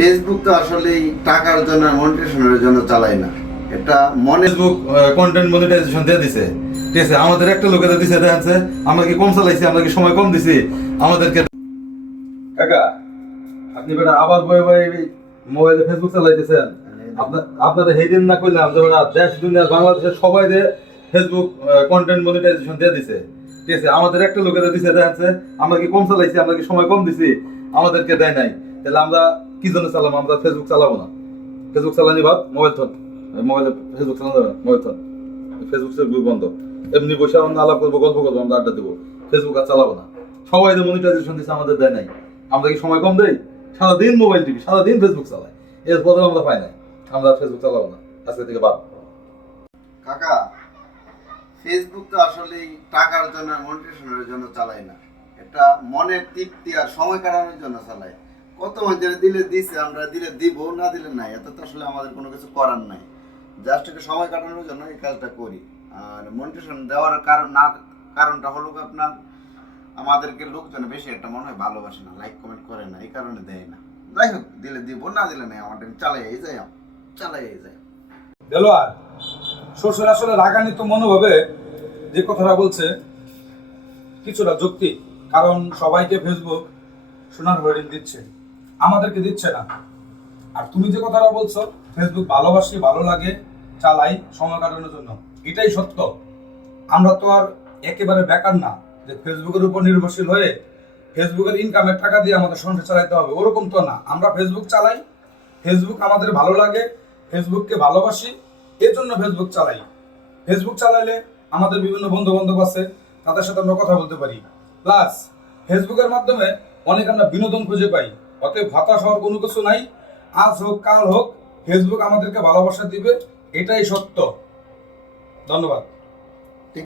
Facebook তো আসলে টাকার জন্য মনিটাইজেশনের জন্য চালাই না, এটা মনে ফেসবুক কন্টেন্ট মনিটাইজেশন দিয়ে দিছে, ঠিক আছে। আমাদের একটা লোকেদের দিছে, দেখছে আমরা কি কম চালাইছি, আমরা কি সময় কম দিছি আমাদেরকে। কাকা আপনি বেটা আবার বয়ে বয়ে মোবাইলে ফেসবুক চালাইতেছেন। আপনাদের হেদিন না কইলাম যে ওরা দেশ দুনিয়ার বাংলাদেশের সবাই দিয়ে ফেসবুক কন্টেন্ট মনিটাইজেশন দিয়ে দিছে, ঠিক আছে। আমাদের একটা লোকেদের দিছে, দেখছে আমরা কি কম চালাইছি, আমরা কি সময় কম দিছি আমাদেরকে দেয় নাই। তাহলে আমরা কি জন্য চালাবো? আমরা ফেসবুক চালাবো না। ফেসবুক চালানি বাদ, মোবাইল থন, মোবাইলে ফেসবুক চালানো যাবে না, মোবাইল থন। ফেসবুক সেসবুক বন্ধ। এমনি বসে আমরা আলাপ করবো, গল্প করবো, আমরা আড্ডা দেবো। ফেসবুক আর চালাবো না। সবাই যে মনিটাইজেশন দিচ্ছে আমাদের দেয় নাই। আমরা কি সময় কম দেই? সারাদিন মোবাইল টিভি, সারাদিন ফেসবুক চালাই, এরপরেও আমরা পাই নাই। আমরা ফেসবুক চালাবো না, আজকে থেকে বাদ। কাকা, ফেসবুক তো আসলে টাকার জন্য মনিটাইজেশনের জন্য চালাই না, এটা মনের তৃপ্তি আর সময় কাটানোর জন্য চালাই। কত মানুষের দিলে দিছে, আমরা দিলে দিব, না দিলে নাই। এত তো আসলে আমাদের কোনো কিছু করার নাই, জাস্ট একটু সময় কাটানোর জন্য এই কাজটা করি। আর মনিটাইজেশন দেওয়ার কারণটা হলো আপনার আমাদেরকে লোকজন বেশি একটা মনে হয় ভালোবাসে না, লাইক কমেন্ট করে না, এই কারণে দেয় না। যাই হোক, দিলে দিব, না দিলে নাই, আমাদের চালাই যায়। দেলোয়ার শ্বশুর আসলে রাগান্বিত মনোভাবে যে কথাটা বলছে কিছুটা যৌক্তিক, কারণ সবাইকে ফেসবুক সোনার হরিণ দিচ্ছে, আমাদেরকে দিচ্ছে না। আর তুমি যে কথাটা বলছো ফেসবুক ভালোবাসি, ভালো লাগে, চালাই সময় কাটানোর জন্য, এটাই সত্য। আমরা তো আর একেবারে বেকার না যে ফেসবুকের উপর নির্ভরশীল হয়ে ফেসবুকের ইনকামের টাকা দিয়ে আমাদের সংসার চালাতে হবে, ওরকম তো না। আমরা ফেসবুক চালাই, ফেসবুক আমাদের ভালো লাগে, ফেসবুককে ভালোবাসি, এর জন্য ফেসবুক চালাই। ফেসবুক চালাইলে আমাদের বিভিন্ন বন্ধু বান্ধব আছে, তাদের সাথে আমরা কথা বলতে পারি। প্লাস ফেসবুকের মাধ্যমে অনেক আমরা বিনোদন খুঁজে পাই। অতএব হতাশ হওয়ার কোনো কিছু নাই। আজ হোক কাল হোক ফেসবুক আমাদেরকে ভালোবাসা দিবে, এটাই সত্য। ধন্যবাদ।